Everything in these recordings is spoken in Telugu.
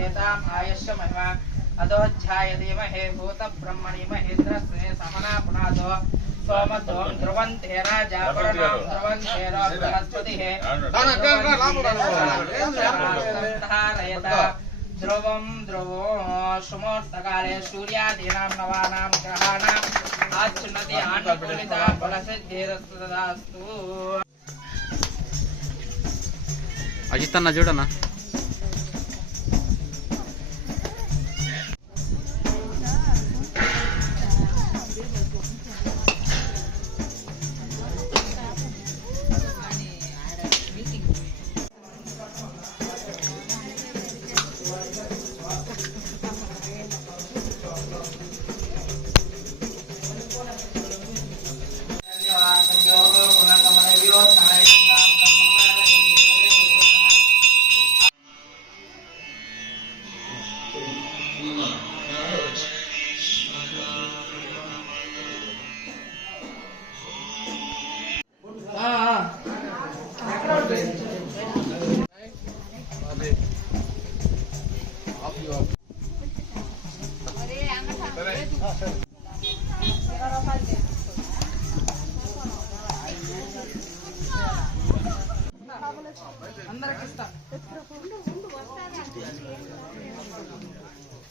एताम् आयश्च महिमा अधोध्याय धीमहि भूत ब्रह्मणि महेन्द्रस्ने समना पुनादो सोमत्वं ध्रुवन्ते राजा परमां ध्रुवन्ते बृहस्पतिः ध्रुवं ध्रुवो सुमोर्तकाले सूर्यादीनां नवानां ग्रहाणाम् आच्छुन्नति आनुकूलिता फलसिद्धिरस्तु अजित अన్న చూడన్నా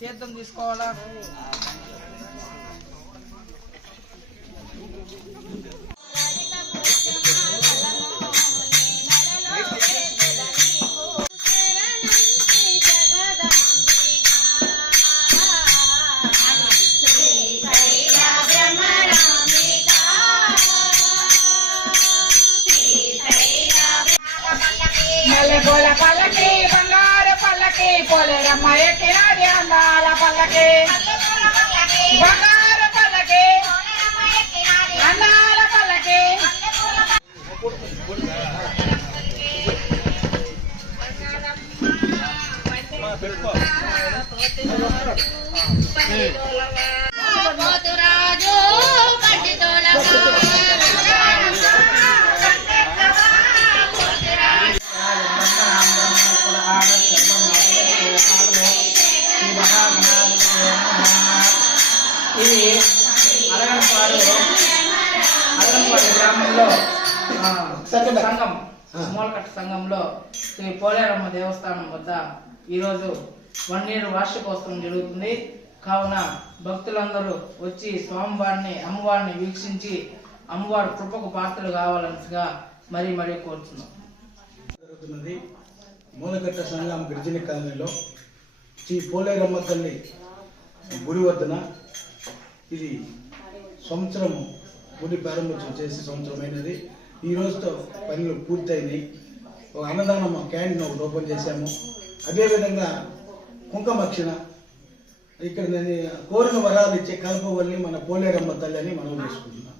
తీర్థం తీసుకోవాలా పల్లకి బంగారు పల్లకి పోలేరమ్మ ఎక్కినాది అందాల పల్లకి బంగారు పల్లకి అందాల పల్లకి ఇది అలగనపాడు గ్రామంలో సంఘం మూలకట్ట సంఘంలో శ్రీ పోలేరమ్మ దేవస్థానం వద్ద ఈరోజు 1 year వార్షికోత్సవం జరుగుతుంది. కావున భక్తులందరూ వచ్చి స్వామివారిని అమ్మవారిని వీక్షించి అమ్మవారి కృపకు పాత్రలు కావాలనిగా మరీ కోరుతున్నాం. మూలకట్ట సంఘం గిరిజన కాలనీలో శ్రీ పోలేరమ్మ తల్లి గుడి వద్దన ఇది సంవత్సరం గుడి ప్రారంభోత్సవం చేసి సంవత్సరమైనది. ఈ రోజుతో పనులు పూర్తయినాయి. ఒక అన్నదానం క్యాంటీన్ ఒకటి ఓపెన్ చేశాము. అదేవిధంగా కుంకుమక్షణ ఇక్కడ నేను కోరిన వరాలు ఇచ్చే కల్పవల్లి మన పోలేరమ్మ తల్లి అని మనం చేసుకుంటున్నాం.